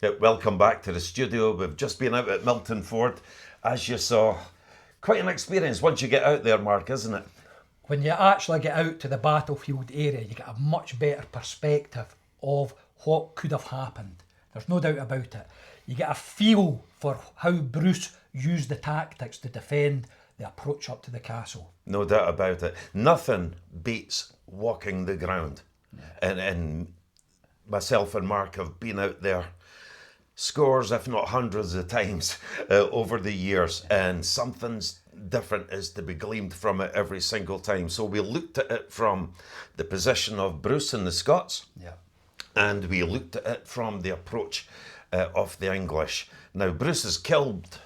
Welcome back to the studio. We've just been out at Milton Ford. As you saw, quite an experience once you get out there, Mark, isn't it? When you actually get out to the battlefield area, you get a much better perspective of what could have happened. There's no doubt about it. You get a feel for how Bruce used the tactics to defend the approach up to the castle. No doubt about it. Nothing beats walking the ground. Yeah. And myself and Mark have been out there scores, if not hundreds of times over the years, and something's different is to be gleaned from it every single time. So we looked at it from the position of Bruce and the Scots, and we looked at it from the approach of the English. Now, Bruce has killed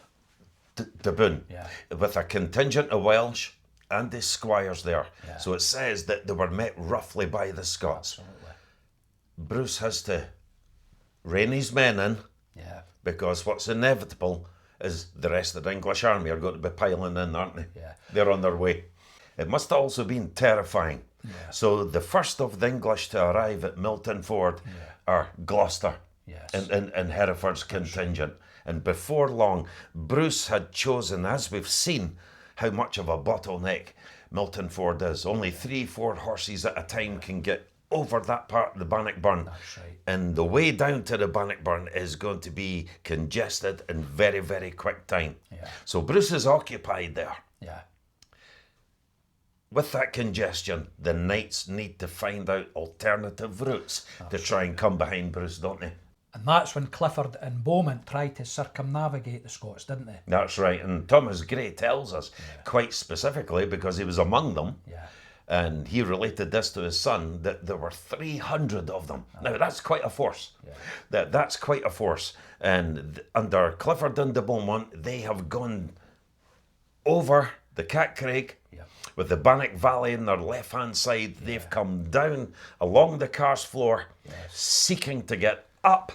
de Boon with a contingent of Welsh and his squires there. So it says that they were met roughly by the Scots. Absolutely. Bruce has to rein his men in, because what's inevitable is the rest of the English army are going to be piling in, aren't they? They're on their way. It must have also been terrifying. So the first of the English to arrive at Milton Ford are Gloucester and Hereford's contingent. And before long, Bruce had chosen, as we've seen, how much of a bottleneck Milton Ford is. Only 3-4 horses at a time can get over that part of the Bannockburn. That's right. And the way down to the Bannockburn is going to be congested in very, very quick time. So Bruce is occupied there. With that congestion, the knights need to find out alternative routes to try and come behind Bruce, don't they? And that's when Clifford and Beaumont tried to circumnavigate the Scots, didn't they? That's right. And Thomas Gray tells us quite specifically, because he was among them, and he related this to his son, that there were 300 of them. Now, that's quite a force. That's quite a force. And under Clifford and de Beaumont, they have gone over the Catcraig with the Bannock Valley in their left-hand side. They've come down along the karst floor, seeking to get up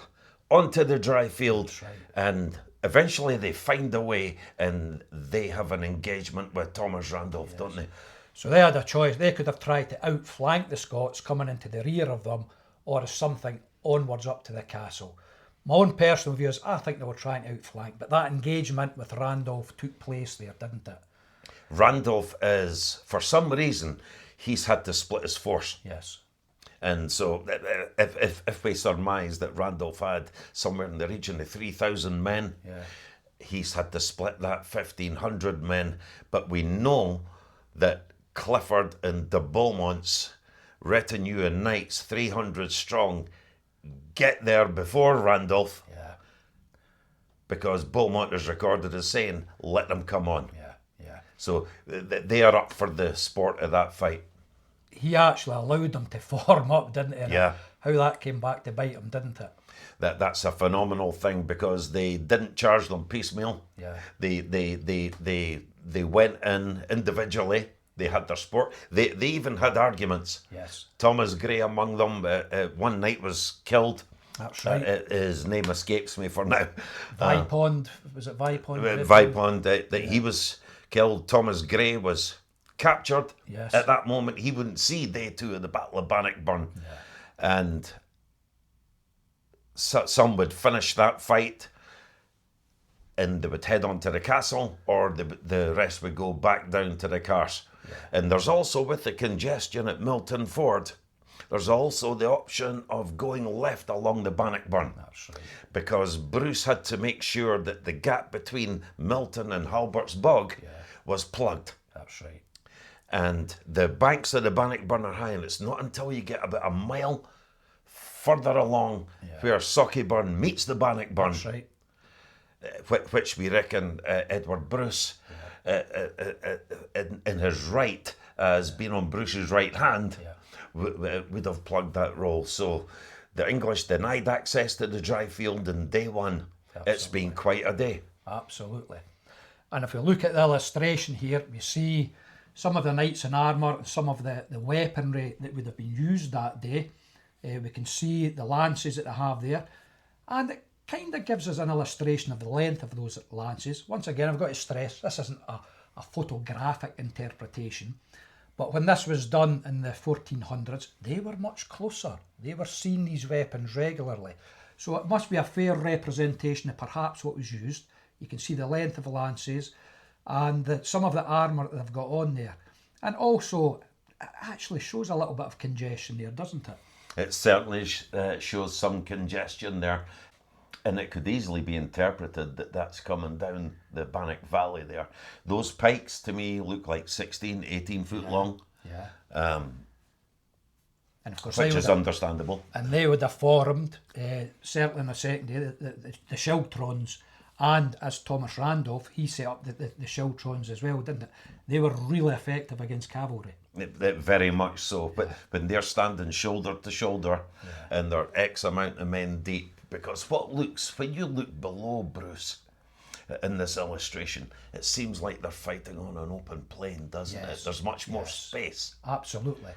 onto the dry field. And eventually they find a way, and they have an engagement with Thomas Randolph, don't they? So they had a choice. They could have tried to outflank the Scots coming into the rear of them, or as something onwards up to the castle. My own personal view is I think they were trying to outflank, but that engagement with Randolph took place there, didn't it? Randolph is, for some reason, he's had to split his force. And so if we surmise that Randolph had somewhere in the region of 3,000 men, he's had to split that 1,500 men. But we know that Clifford and de Beaumont's retinue and knights, 300 strong, get there before Randolph, because Beaumont is recorded as saying, let them come on. So they are up for the sport of that fight. He actually allowed them to form up, didn't he? Yeah. How that came back to bite him, didn't it? That's a phenomenal thing, because they didn't charge them piecemeal. They went in individually. They had their sport. They even had arguments. Thomas Gray among them. One knight was killed. That's right. His name escapes me for now. Vipond, was it Vipond? Vipond, he was killed. Thomas Gray was captured. At that moment, he wouldn't see day 2 of the Battle of Bannockburn. And some would finish that fight and they would head on to the castle, or the rest would go back down to the karst. And there's also, with the congestion at Milton Ford, there's also the option of going left along the Bannockburn. That's right. Because Bruce had to make sure that the gap between Milton and Halbert's Bog was plugged. That's right. And the banks of the Bannockburn are high, and it's not until you get about a mile further along where Scotichronicon meets the Bannockburn, That's right. which we reckon Edward Bruce, in his right, as being on Bruce's right hand, would have plugged that role. So the English denied access to the dry field in day 1. It's been quite a day. Absolutely. And if we look at the illustration here, we see some of the knights in armour and some of the weaponry that would have been used that day. We can see the lances that they have there, and it kind of gives us an illustration of the length of those lances. Once again, I've got to stress, this isn't a photographic interpretation, but when this was done in the 1400s, they were much closer. They were seeing these weapons regularly. So it must be a fair representation of perhaps what was used. You can see the length of the lances and some of the armour that they've got on there. And also, it actually shows a little bit of congestion there, doesn't it? It certainly shows some congestion there. And it could easily be interpreted that that's coming down the Bannock Valley there. Those pikes, to me, look like 16, 18 foot long. Yeah. And of course, which is understandable. And they would have formed, certainly in the second day, the Schiltrons. And as Thomas Randolph, he set up the Schiltrons as well, didn't it? They were really effective against cavalry. Very much so. But when they're standing shoulder to shoulder and they're X amount of men deep, because when you look below Bruce in this illustration, it seems like they're fighting on an open plain, doesn't it? There's much more space. Absolutely.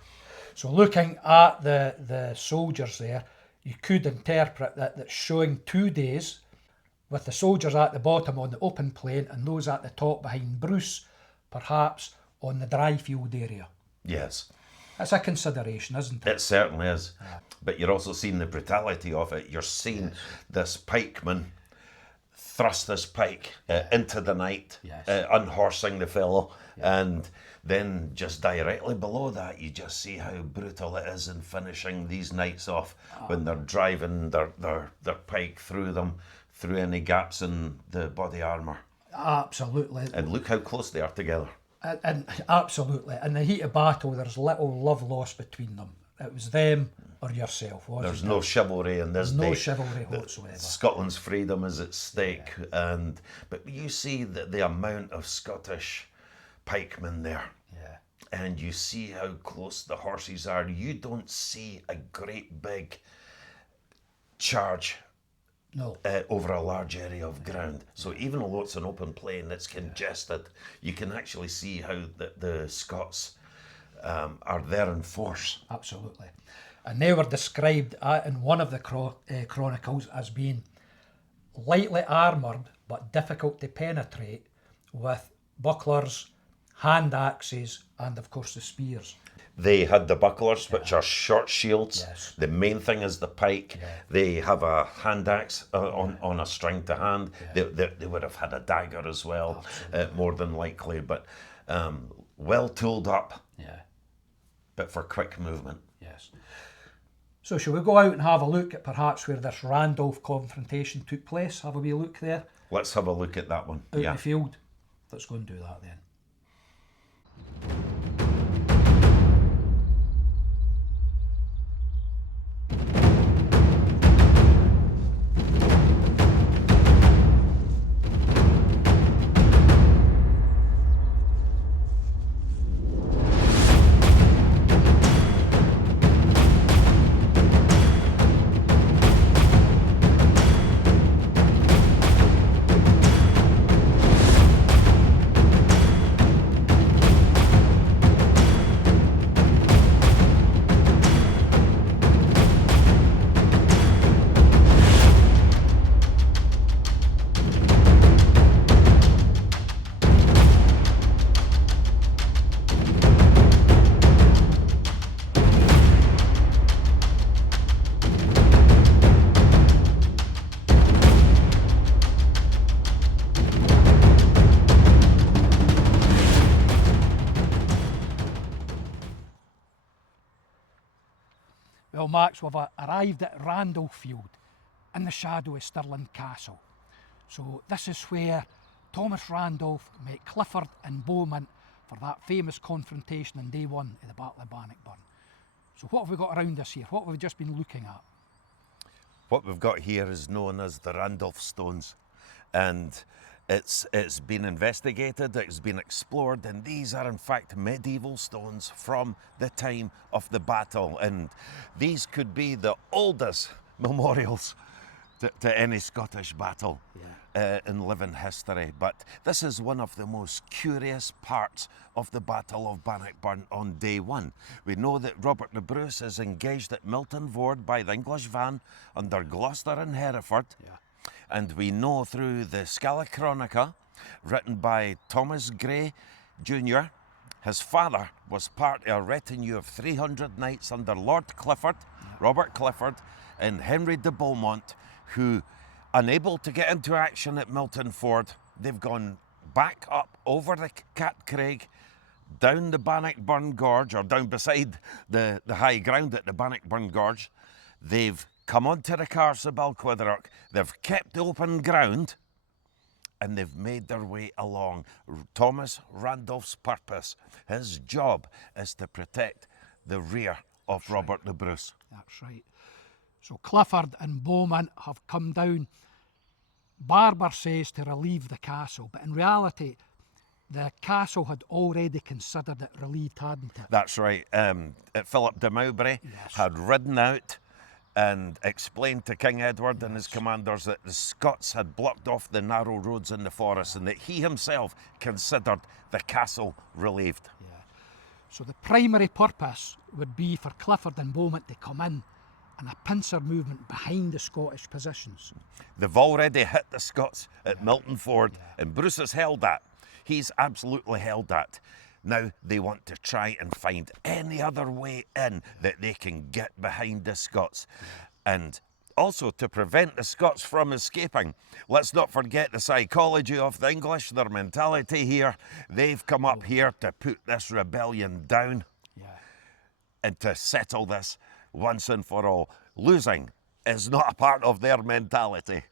So looking at the soldiers there, you could interpret that showing 2 days with the soldiers at the bottom on the open plain and those at the top behind Bruce, perhaps on the dry field area. Yes. That's a consideration, isn't it? It certainly is. But you're also seeing the brutality of it. You're seeing this pikeman thrust this pike into the night, unhorsing the fellow, and then just directly below that you just see how brutal it is in finishing these knights off when they're driving their pike through them, through any gaps in the body armour. Absolutely. And look how close they are together. And absolutely. In the heat of battle, there's little love lost between them. It was them or yourself, wasn't There's it? no chivalry in this day. No chivalry whatsoever. Scotland's freedom is at stake, but you see the amount of Scottish pikemen there, and you see how close the horses are. You don't see a great big charge over a large area of ground. So even although it's an open plain, it's congested. You can actually see how the Scots are there in force. Absolutely. And they were described in one of the chronicles as being lightly armoured but difficult to penetrate, with bucklers, hand axes, and of course the spears. They had the bucklers, which are short shields. Yes. The main thing is the pike. They have a hand axe on a string to hand. They would have had a dagger as well, more than likely, but well tooled up, but for quick movement. Yes. So shall we go out and have a look at perhaps where this Randolph confrontation took place? Have a wee look there? Let's have a look at that one. Out in the field. Let's go and do that then. Well, Max, we've arrived at Randolph Field in the shadow of Stirling Castle. So this is where Thomas Randolph met Clifford and Beaumont for that famous confrontation on day one of the Battle of Bannockburn. So what have we got around us here? What have we just been looking at? What we've got here is known as the Randolph Stones, and it's been investigated, it's been explored, and these are in fact medieval stones from the time of the battle, and these could be the oldest memorials to any Scottish battle in living history. But this is one of the most curious parts of the Battle of Bannockburn on day one. We know that Robert the Bruce is engaged at Milton Ford by the English van under Gloucester and Hereford. And we know through the Scotichronicon, written by Thomas Gray Jr., his father was part of a retinue of 300 knights under Lord Clifford, Robert Clifford, and Henry de Beaumont, who, unable to get into action at Milton Ford, they've gone back up over the Cat Craig, down the Bannockburn Gorge, or down beside the high ground at the Bannockburn Gorge. They've come onto the Carse of Balquidderrock, they've kept open ground, and they've made their way along. Thomas Randolph's purpose, his job, is to protect the rear of Robert the Bruce. That's right. So Clifford and Beaumont have come down, Barber says, to relieve the castle, but in reality, the castle had already considered it relieved, hadn't it? That's right. Philip de Mowbray had ridden out and explained to King Edward and his commanders that the Scots had blocked off the narrow roads in the forest and that he himself considered the castle relieved. Yeah. So the primary purpose would be for Clifford and Beaumont to come in a pincer movement behind the Scottish positions. They've already hit the Scots at Milton Ford, and Bruce has held that. He's absolutely held that. Now they want to try and find any other way in that they can get behind the Scots. And also to prevent the Scots from escaping. Let's not forget the psychology of the English, their mentality here. They've come up here to put this rebellion down and to settle this once and for all. Losing is not a part of their mentality.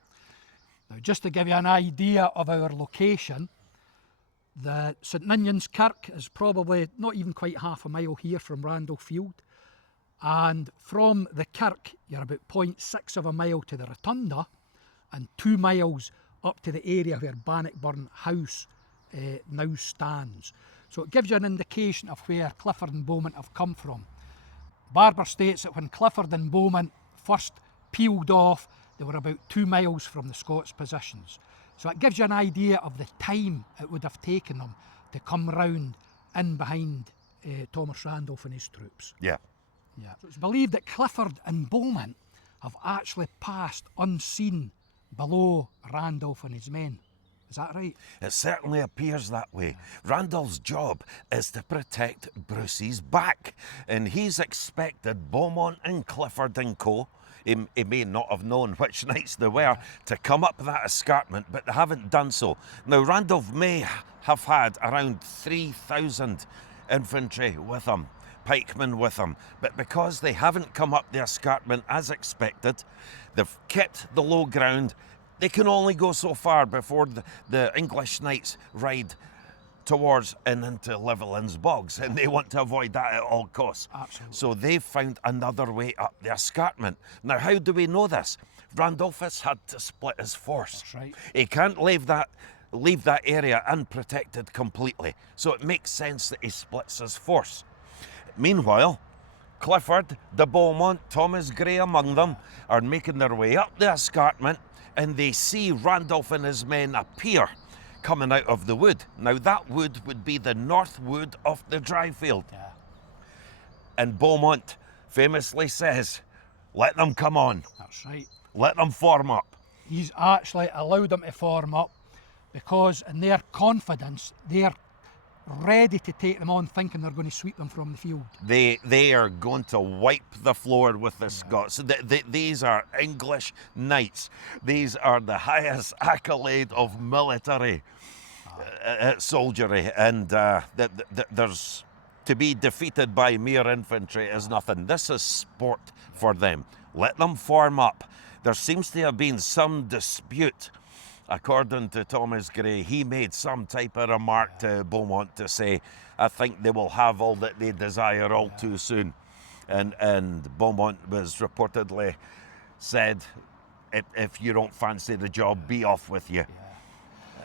Now, just to give you an idea of our location, the St Ninian's Kirk is probably not even quite half a mile here from Randolph Field, and from the kirk you're about 0.6 of a mile to the rotunda and 2 miles up to the area where Bannockburn House now stands. So it gives you an indication of where Clifford and Beaumont have come from. Barber states that when Clifford and Beaumont first peeled off, they were about 2 miles from the Scots' positions. So it gives you an idea of the time it would have taken them to come round in behind Thomas Randolph and his troops. Yeah. So it's believed that Clifford and Beaumont have actually passed unseen below Randolph and his men. Is that right? It certainly appears that way. Randolph's job is to protect Bruce's back, and he's expected Beaumont and Clifford and co. He may not have known which knights they were to come up that escarpment, but they haven't done so. Now, Randolph may have had around 3,000 infantry with him, pikemen with him, but because they haven't come up the escarpment as expected, they've kept the low ground. They can only go so far before the English knights ride towards and into Leveland's bogs, and they want to avoid that at all costs. Absolutely. So they've found another way up the escarpment. Now, how do we know this? Randolph has had to split his force. That's right. He can't leave that area unprotected completely. So it makes sense that he splits his force. Meanwhile, Clifford, de Beaumont, Thomas Grey among them, are making their way up the escarpment, and they see Randolph and his men appear coming out of the wood. Now that wood would be the north wood of the Dryfield. Yeah. And Beaumont famously says, let them come on. That's right. Let them form up. He's actually allowed them to form up because in their confidence, they're ready to take them on, thinking they're going to sweep them from the field. They are going to wipe the floor with the Scots. These are English knights. These are the highest accolade of military soldiery, and there's to be defeated by mere infantry is nothing. This is sport for them. Let them form up. There seems to have been some dispute. According to Thomas Grey, he made some type of remark to Beaumont to say, I think they will have all that they desire all too soon. And Beaumont was reportedly said, if you don't fancy the job, be off with you.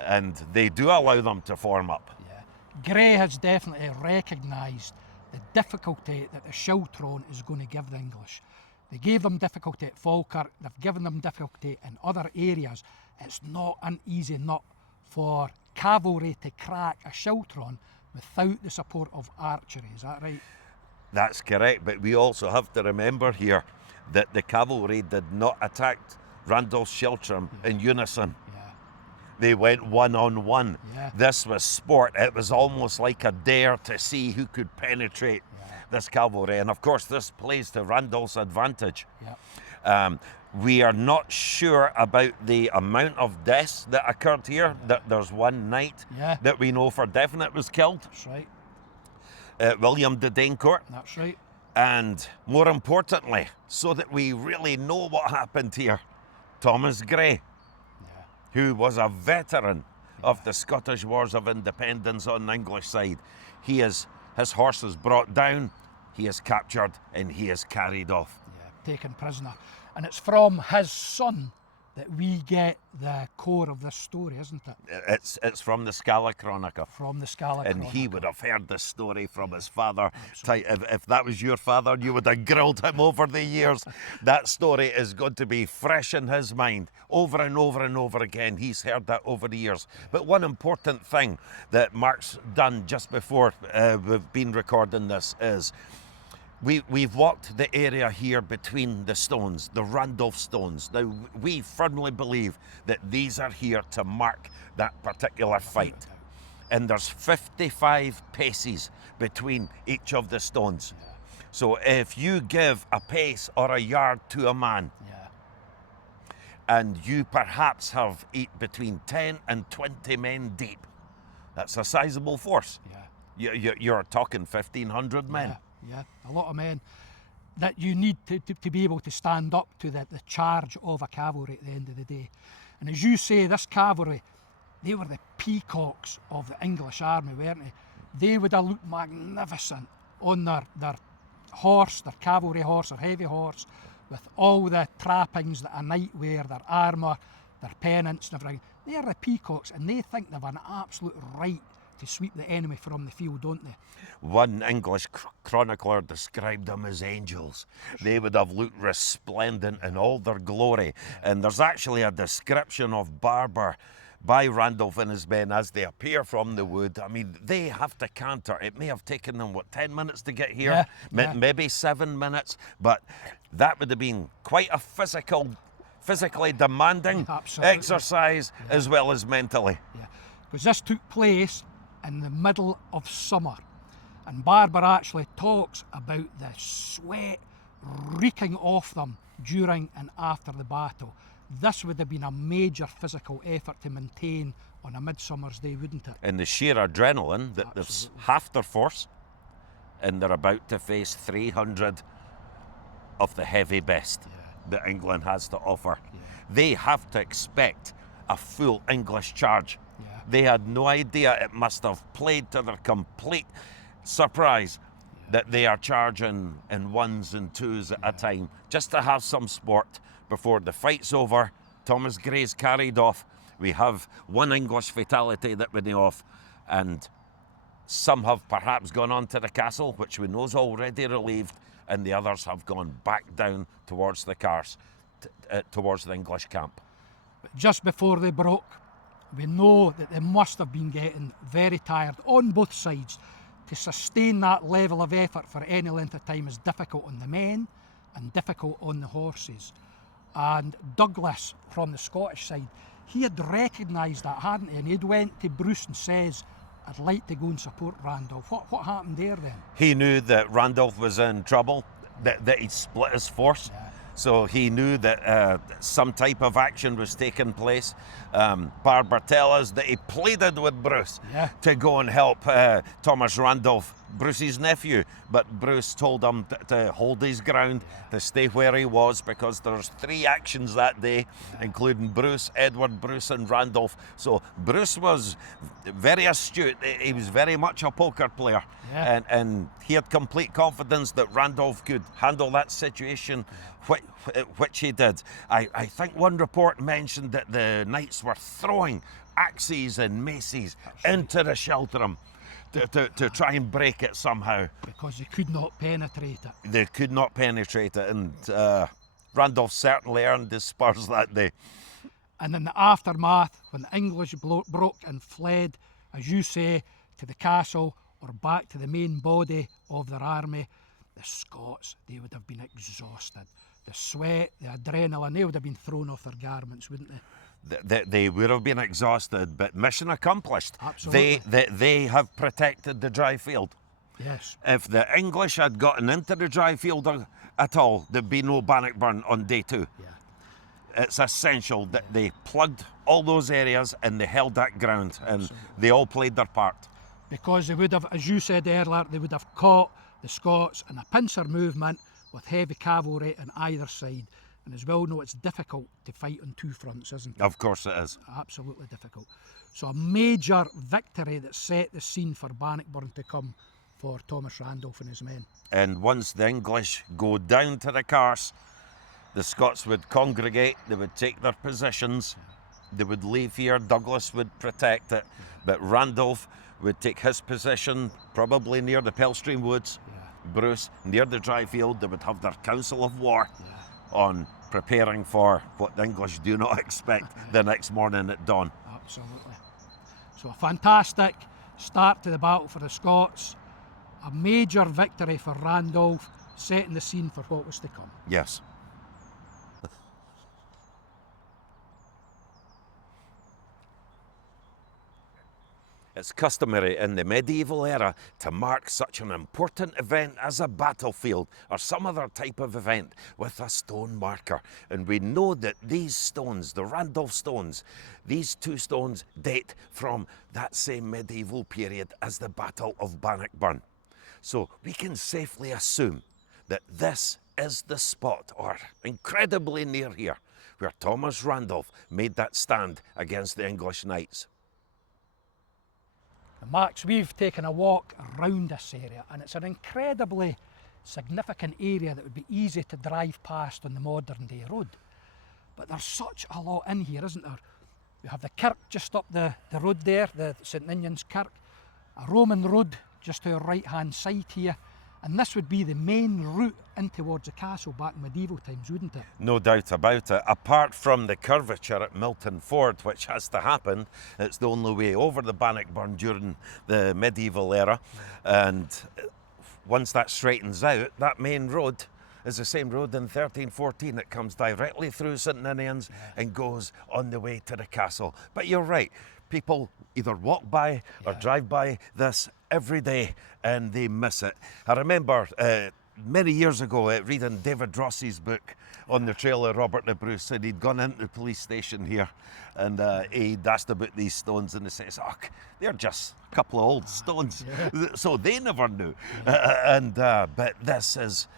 And they do allow them to form up. Grey has definitely recognised the difficulty that the Schiltron is going to give the English. They gave them difficulty at Falkirk, they've given them difficulty in other areas. It's not an easy nut for cavalry to crack a Schiltron without the support of archery. Is that right? That's correct, but we also have to remember here that the cavalry did not attack Randolph's Schiltron in unison. They went one-on-one. This was sport. It was almost like a dare to see who could penetrate this cavalry. And of course, this plays to Randolph's advantage. We are not sure about the amount of deaths that occurred here. There's one knight that we know for definite was killed. That's right. William de Daincourt. That's right. And more importantly, so that we really know what happened here, Thomas Grey, who was a veteran of the Scottish Wars of Independence on the English side. His horse is brought down, he is captured, and he is carried off. Taken prisoner. And it's from his son that we get the core of this story, isn't it? It's from the Scotichronicon. From the Scotichronicon. And he would have heard this story from his father. If that was your father, you would have grilled him over the years. That story is going to be fresh in his mind over and over and over again. He's heard that over the years. But one important thing that Mark's done just before we've been recording this is we've walked the area here between the stones, the Randolph stones. Now, we firmly believe that these are here to mark that particular fight. And there's 55 paces between each of the stones. So if you give a pace or a yard to a man, and you perhaps have between 10 and 20 men deep, that's a sizable force. You're talking 1,500 men. A lot of men that you need to be able to stand up to the charge of a cavalry at the end of the day. And as you say, this cavalry, they were the peacocks of the English army, weren't they? They would have looked magnificent on their horse, their cavalry horse, their heavy horse, with all the trappings that a knight wear, their armour, their pennants and everything. They are the peacocks, and they think they've an absolute right to sweep the enemy from the field, don't they? One English chronicler described them as angels. They would have looked resplendent in all their glory. And there's actually a description of Barber by Randolph and his men as they appear from the wood. I mean, they have to canter. It may have taken them, 10 minutes to get here? Maybe 7 minutes. But that would have been quite a physically demanding exercise as well as mentally. Because this took place in the middle of summer, and Barber actually talks about the sweat reeking off them during and after the battle. This would have been a major physical effort to maintain on a midsummer's day, wouldn't it? And the sheer adrenaline that there's half their force, and they're about to face 300 of the heavy best that England has to offer. They have to expect a full English charge. They had no idea. It must have played to their complete surprise that they are charging in ones and twos at a time, just to have some sport before the fight's over. Thomas Grey's carried off. We have one English fatality that we know of, and some have perhaps gone on to the castle, which we know is already relieved, and the others have gone back down towards the cars, towards the English camp. But just before they broke, we know that they must have been getting very tired on both sides. To sustain that level of effort for any length of time is difficult on the men and difficult on the horses. And Douglas, from the Scottish side, he had recognised that, hadn't he? And he'd went to Bruce and says, I'd like to go and support Randolph. What happened there then? He knew that Randolph was in trouble, that he'd split his force. So he knew that some type of action was taking place. Barber tells us that he pleaded with Bruce to go and help Thomas Randolph, Bruce's nephew. But Bruce told him to hold his ground, to stay where he was, because there's 3 actions that day, including Bruce, Edward, Bruce and Randolph. So Bruce was very astute. He was very much a poker player. And he had complete confidence that Randolph could handle that situation, which he did. I think one report mentioned that the knights were throwing axes and maces into the sheltrum to try and break it somehow. Because they could not penetrate it. They could not penetrate it, and Randolph certainly earned his spurs that day. And in the aftermath, when the English broke and fled, as you say, to the castle or back to the main body of their army, the Scots, they would have been exhausted. The sweat, the adrenaline, they would have been thrown off their garments, wouldn't they? They would have been exhausted, but mission accomplished. Absolutely. They have protected the dry field. Yes. If the English had gotten into the dry field at all, there'd be no Bannockburn on day 2. it's essential that they plugged all those areas and they held that ground, and they all played their part. Because they would have, as you said earlier, they would have caught the Scots in a pincer movement with heavy cavalry on either side. And as well know, it's difficult to fight on two fronts, isn't it? Of course it is. Absolutely difficult. So a major victory that set the scene for Bannockburn to come for Thomas Randolph and his men. And once the English go down to the Carse, the Scots would congregate, they would take their positions, they would leave here, Douglas would protect it, but Randolph would take his position probably near the Pelstream Woods, Bruce, near the dry field. They would have their council of war on preparing for what the English do not expect the next morning at dawn. Absolutely. So a fantastic start to the battle for the Scots, a major victory for Randolph, setting the scene for what was to come. Yes. It's customary in the medieval era to mark such an important event as a battlefield or some other type of event with a stone marker. And we know that these stones, the Randolph stones, these two stones date from that same medieval period as the Battle of Bannockburn. So we can safely assume that this is the spot, or incredibly near here, where Thomas Randolph made that stand against the English knights. Max, we've taken a walk around this area, and it's an incredibly significant area that would be easy to drive past on the modern day road. But there's such a lot in here, isn't there? We have the kirk just up the road there, the St Ninian's Kirk, a Roman road just to our right hand side here, and this would be the main route in towards the castle back in medieval times, wouldn't it? No doubt about it. Apart from the curvature at Milton Ford, which has to happen, it's the only way over the Bannockburn during the medieval era. And once that straightens out, that main road is the same road in 1314. It comes directly through St Ninian's and goes on the way to the castle. But you're right, people either walk by or drive by this every day and they miss it. I remember many years ago reading David Ross's book On the Trail of Robert the Bruce, and he'd gone into the police station here and he'd asked about these stones, and he says, oh, they're just a couple of old stones. So they never knew. But this is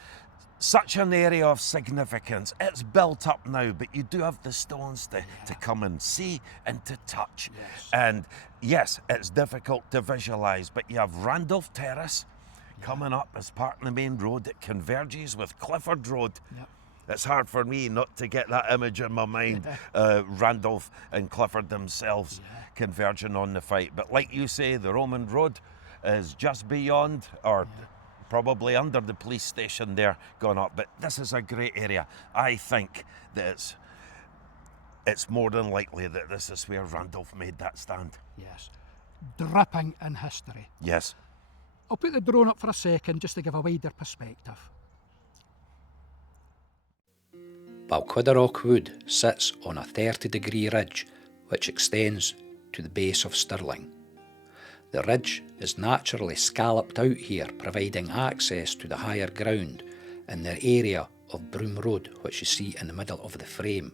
such an area of significance. It's built up now, but you do have the stones to come and see and to touch. And yes, it's difficult to visualise, but you have Randolph Terrace coming up as part of the main road. It converges with Clifford Road. It's hard for me not to get that image in my mind, Randolph and Clifford themselves converging on the fight. But like you say, the Roman road is just beyond, or probably under the police station there, gone up. But this is a great area. I think that it's more than likely that this is where Randolph made that stand. Yes. Dripping in history. Yes. I'll put the drone up for a second just to give a wider perspective. Balquidderock Wood sits on a 30-degree ridge which extends to the base of Stirling. The ridge is naturally scalloped out here, providing access to the higher ground in the area of Broom Road, which you see in the middle of the frame,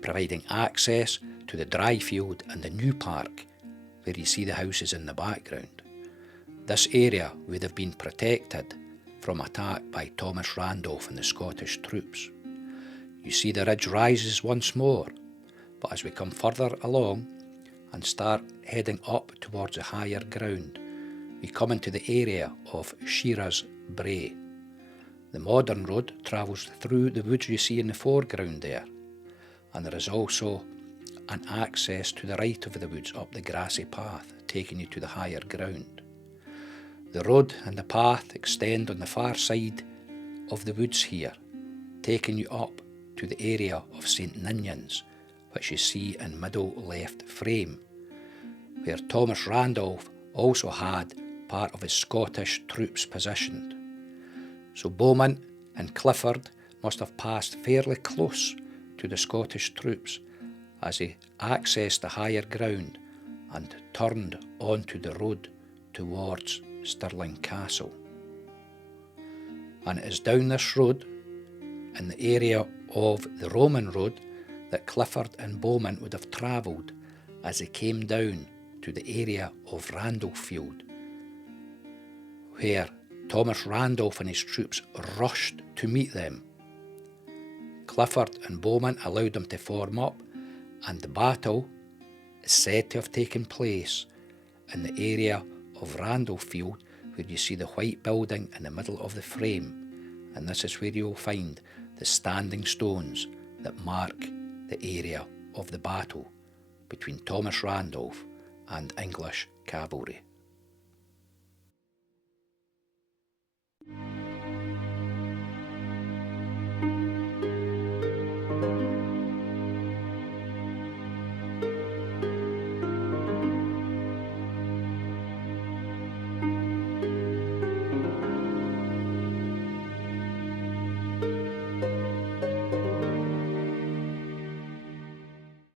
providing access to the dry field and the new park, where you see the houses in the background. This area would have been protected from attack by Thomas Randolph and the Scottish troops. You see the ridge rises once more, but as we come further along and start heading up towards the higher ground, we come into the area of Shearer's Brae. The modern road travels through the woods you see in the foreground there, and there is also an access to the right of the woods up the grassy path, taking you to the higher ground. The road and the path extend on the far side of the woods here, taking you up to the area of St Ninian's, which you see in middle left frame, where Thomas Randolph also had part of his Scottish troops positioned. So Beaumont and Clifford must have passed fairly close to the Scottish troops as they accessed the higher ground and turned onto the road towards Stirling Castle. And it is down this road, in the area of the Roman road, that Clifford and Beaumont would have travelled as they came down to the area of Randolph Field, where Thomas Randolph and his troops rushed to meet them. Clifford and Beaumont allowed them to form up, and the battle is said to have taken place in the area of Randolph Field, where you see the white building in the middle of the frame, and this is where you will find the standing stones that mark the area of the battle between Thomas Randolph and English cavalry.